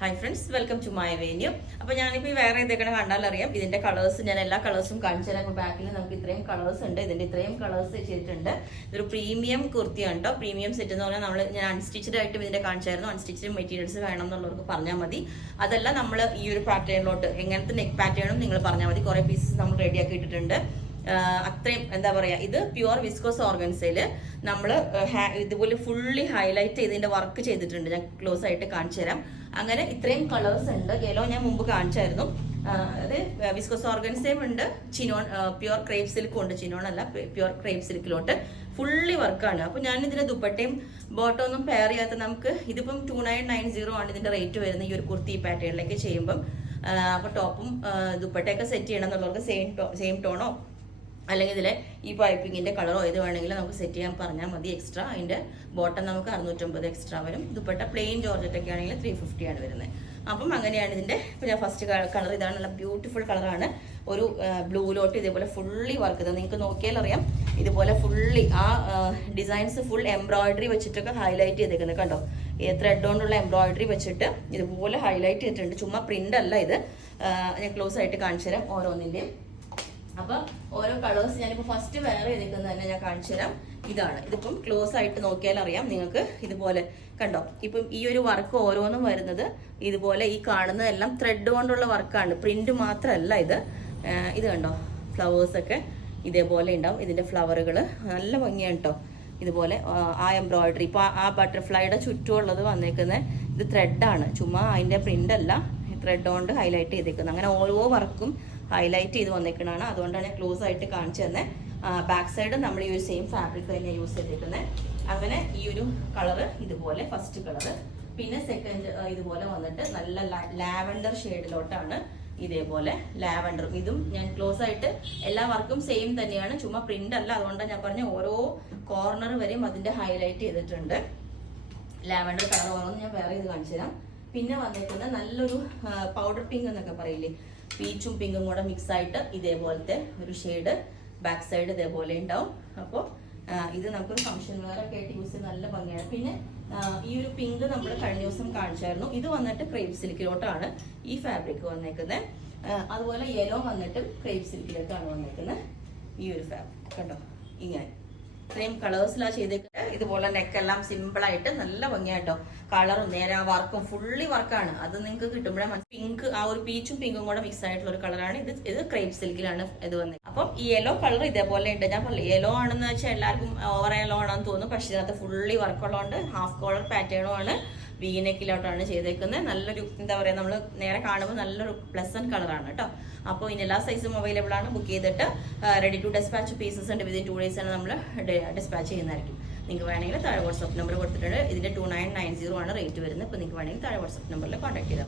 Hi friends, welcome to my venue. അപ്പോൾ ഞാനിപ്പോൾ വേറെ ഇതൊക്കെ കണ്ടാലറിയാം ഇതിന്റെ കളേഴ്സ് ഞാൻ എല്ലാ കളേഴ്സും കാണിച്ചു തരാം. അപ്പോൾ ബാക്കിൽ നമുക്ക് ഇത്രയും കളേഴ്സ് ഉണ്ട്, ഇതിന്റെ ഇത്രയും കളേഴ്സ് ചെയ്തിട്ടുണ്ട്. ഇതൊരു പ്രീമിയം കുർത്തിയാണ് കേട്ടോ. പ്രീമിയം സെറ്റ് എന്ന് പറഞ്ഞാൽ ഞാൻ അൺസ്റ്റിച്ചഡ് ആയിട്ട് ഇതിന്റെ കാണിച്ചായിരുന്നു. അൺസ്റ്റിച്ചഡ് മെറ്റീരിയൽസ് വേണം എന്നുള്ളവർക്ക് പറഞ്ഞാൽ മതി. അതല്ല നമ്മൾ ഈ ഒരു പാറ്റേണിലോട്ട് എങ്ങനത്തെ നെക്ക് പാറ്റേണും നിങ്ങൾ പറഞ്ഞാൽ മതി. കുറേ പീസസ് നമ്മൾ റെഡിയാക്കി ഇട്ടിട്ടുണ്ട്. അത്രയും എന്താ പറയുക, ഇത് പ്യുവർ വിസ്കോസ് ഓർഗൻസയിൽ നമ്മൾ ഇതുപോലെ ഫുള്ളി ഹൈലൈറ്റ് ചെയ്തതിന്റെ വർക്ക് ചെയ്തിട്ടുണ്ട്. ഞാൻ ക്ലോസ് ആയിട്ട് കാണിച്ചു തരാം. അങ്ങനെ ഇത്രയും കളേഴ്സ് ഉണ്ട്. യെല്ലോ ഞാൻ മുമ്പ് കാണിച്ചായിരുന്നു. അത് വിസ്കോസ് ഓർഗൻസയും ഉണ്ട്, ചിനോൺ പ്യുവർ ക്രേപ്പ് സിൽക്കും ഉണ്ട്. ചിനോൺ അല്ല, പ്യുവർ ക്രേപ്പ് സിൽക്കിലോട്ട് ഫുള്ളി വർക്കാണ്. അപ്പോൾ ഞാൻ ഇതിന്റെ ദുപ്പട്ടയും ബോട്ടം ഒന്നും പെയർ ചെയ്യാത്ത നമുക്ക് ഇതിപ്പം 2990 ആണ് ഇതിന്റെ റേറ്റ് വരുന്നത് ഈ ഒരു കുർത്തി പാറ്റേണിലേക്ക് ചെയ്യുമ്പം. അപ്പോൾ ടോപ്പും ദുപ്പട്ടയൊക്കെ സെറ്റ് ചെയ്യണം എന്നുള്ളവർക്ക് സെയിം ടോണോ അല്ലെങ്കിൽ ഇതിലെ ഈ പൈപ്പിങ്ങിന്റെ കളറോ ഏത് വേണമെങ്കിലും നമുക്ക് സെറ്റ് ചെയ്യാൻ പറഞ്ഞാൽ മതി. എക്സ്ട്രാ അതിന്റെ ബോട്ടം നമുക്ക് 650 എക്സ്ട്രാ വരും. ദുപ്പട്ട പ്ലെയിൻ ജോർജറ്റ് ഒക്കെ ആണെങ്കിൽ 350 ആണ് വരുന്നത്. അപ്പം അങ്ങനെയാണ് ഇതിന്റെ. ഇപ്പൊ ഞാൻ ഫസ്റ്റ് കളർ ഇതാണ്, നല്ല ബ്യൂട്ടിഫുൾ കളറാണ്. ഒരു ബ്ലൂലോട്ട് ഇതേപോലെ ഫുള്ളി വർക്ക് ചെയ്തത് നിങ്ങൾക്ക് നോക്കിയാൽ അറിയാം. ഇതുപോലെ ഫുള്ളി ആ ഡിസൈൻസ് ഫുൾ എംബ്രോയിഡറി വെച്ചിട്ടൊക്കെ ഹൈലൈറ്റ് ചെയ്തേക്കുന്നത് കണ്ടോ. ത്രെഡ് കൊണ്ടുള്ള എംബ്രോയിഡറി വെച്ചിട്ട് ഇതുപോലെ ഹൈലൈറ്റ് ചെയ്തിട്ടുണ്ട്. ചുമ്മാ പ്രിന്റ് അല്ല ഇത്. ഞാൻ ക്ലോസ് ആയിട്ട് കാണിച്ചു തരാം ഓരോന്നിന്റെയും. അപ്പൊ ഓരോ കളേഴ്സ് ഞാനിപ്പോ ഫസ്റ്റ് വെയർ ചെയ്തിരിക്കുന്നത് തന്നെ ഞാൻ കാണിച്ചു തരാം. ഇതാണ്. ഇതിപ്പം ക്ലോസ് ആയിട്ട് നോക്കിയാൽ അറിയാം നിങ്ങൾക്ക്. ഇതുപോലെ കണ്ടോ, ഇപ്പം ഈ ഒരു വർക്ക് ഓരോന്നും വരുന്നത് ഇതുപോലെ ഈ കാണുന്നതെല്ലാം ത്രെഡ് കൊണ്ടുള്ള വർക്കാണ്, പ്രിന്റ് മാത്രമല്ല ഇത്. ഇത് കണ്ടോ, ഫ്ലവേഴ്സ് ഒക്കെ ഇതേപോലെ ഉണ്ടാവും. ഇതിന്റെ ഫ്ലവറുകൾ നല്ല ഭംഗിയാണ് കേട്ടോ. ഇതുപോലെ ആ എംബ്രോയിഡറി ഇപ്പൊ ആ ബട്ടർഫ്ലൈയുടെ ചുറ്റുമുള്ളത് വന്നേക്കുന്നത് ഇത് ത്രെഡാണ്, ചുമ്മാ അതിന്റെ പ്രിന്റ് അല്ല, ത്രെഡ് കൊണ്ട് ഹൈലൈറ്റ് ചെയ്തേക്കുന്നത്. അങ്ങനെ ഓരോ വർക്കും ഹൈലൈറ്റ് ചെയ്ത് വന്നേക്കണാണ്. അതുകൊണ്ടാണ് ഞാൻ ക്ലോസ് ആയിട്ട് കാണിച്ചു തന്നെ. ബാക്ക് സൈഡ് നമ്മൾ ഈ ഒരു സെയിം ഫാബ്രിക് തന്നെ യൂസ് ചെയ്തിരിക്കുന്നത്. അങ്ങനെ ഈ ഒരു കളറ് ഇതുപോലെ ഫസ്റ്റ് കളറ്. പിന്നെ സെക്കൻഡ് ഇതുപോലെ വന്നിട്ട് നല്ല ലാവൻഡർ ഷെയ്ഡിലോട്ടാണ്. ഇതേപോലെ ലാവൻഡറും ഇതും ഞാൻ ക്ലോസ് ആയിട്ട് എല്ലാ വർക്കും സെയിം തന്നെയാണ്, ചുമ്മാ പ്രിന്റ് അല്ല. അതുകൊണ്ടാണ് ഞാൻ പറഞ്ഞ ഓരോ കോർണർ വരെയും അതിന്റെ ഹൈലൈറ്റ് ചെയ്തിട്ടുണ്ട്. ലാവൻഡർ കളർ ഓരോന്ന് ഞാൻ വേറെ ഇത് കാണിച്ചു തരാം. പിന്നെ വന്നിരിക്കുന്ന നല്ലൊരു പൗഡർ പിങ്ക് എന്നൊക്കെ പറയില്ലേ, പീച്ചും പിങ്കും കൂടെ മിക്സ് ആയിട്ട് ഇതേപോലത്തെ ഒരു ഷെയ്ഡ്. ബാക്ക് സൈഡ് ഇതേപോലെ ഉണ്ടാവും. അപ്പോൾ ഇത് നമുക്കൊരു ഫംഗ്ഷൻ വെയർ ഒക്കെ ആയിട്ട് യൂസ് ചെയ്ത് നല്ല ഭംഗിയാണ്. പിന്നെ ഈ ഒരു പിങ്ക് നമ്മൾ കഴിഞ്ഞ ദിവസം കാണിച്ചായിരുന്നു. ഇത് വന്നിട്ട് ക്രേപ്പ് സിൽക്കിലോട്ടാണ് ഈ ഫാബ്രിക് വന്നേക്കുന്നത്. അതുപോലെ യെല്ലോ വന്നിട്ട് ക്രേപ്പ് സിൽക്കിലോട്ടാണ് വന്നേക്കുന്നത് ഈ ഒരു ഫാബ്രിക്. കണ്ടോ, ഇങ്ങനെ ഇത്രയും കളേഴ്സിലാണ് ചെയ്തേക്കുന്നത്. ഇതുപോലെ നെക്കെല്ലാം സിമ്പിൾ ആയിട്ട് നല്ല ഭംഗിയായിട്ടോ. കളറും നേരെ ആ വർക്കും ഫുള്ളി വർക്കാണ്. അത് നിങ്ങൾക്ക് കിട്ടുമ്പോഴേ പിങ്ക്, ആ ഒരു പീച്ചും പിങ്കും കൂടെ മിക്സ് ആയിട്ടുള്ള ഒരു കളറാണ് ഇത്. ഇത് ക്രേപ്പ് സിൽക്കിലാണ് ഇത് വന്നത്. അപ്പം ഈ യെല്ലോ കളർ ഇതേപോലെ ഉണ്ട്. ഞാൻ പറഞ്ഞു യെല്ലോ ആണെന്ന് വെച്ചാൽ എല്ലാവർക്കും ഓവർ യെല്ലോ ആണെന്ന് തോന്നും. പക്ഷേ ഇതിനകത്ത് ഫുള്ളി വർക്കുള്ളതുകൊണ്ട് ഹാഫ് കോളർ പാറ്റേണും ആണ്. വീനെക്കിലോട്ടാണ് ചെയ്തേക്കുന്നത്. നല്ലൊരു എന്താ പറയുക, നമ്മൾ നേരെ കാണുമ്പോൾ നല്ലൊരു പ്ലസന്റ് കളറാണ് കേട്ടോ. അപ്പോൾ ഇനി എല്ലാ സൈസും അവൈലബിൾ ആണ്. ബുക്ക് ചെയ്തിട്ട് റെഡി ടു ഡെസ്പാച്ച് പീസസ് ഉണ്ട്. വിതിൻ 2 days ആണ് നമ്മൾ ഡെസ്പാച്ച് ചെയ്യുന്നതായിരിക്കും. നിങ്ങൾക്ക് വേണമെങ്കിൽ താഴെ വാട്സ്ആപ്പ് നമ്പർ കൊടുത്തിട്ടുണ്ട്. ഇതിന്റെ 2990 ആണ് റേറ്റ് വരുന്നത്. ഇപ്പോൾ നിങ്ങൾക്ക് വേണമെങ്കിൽ താഴെ വാട്സ്ആപ്പ് നമ്പറിൽ കോൺടാക്ട് ചെയ്താൽ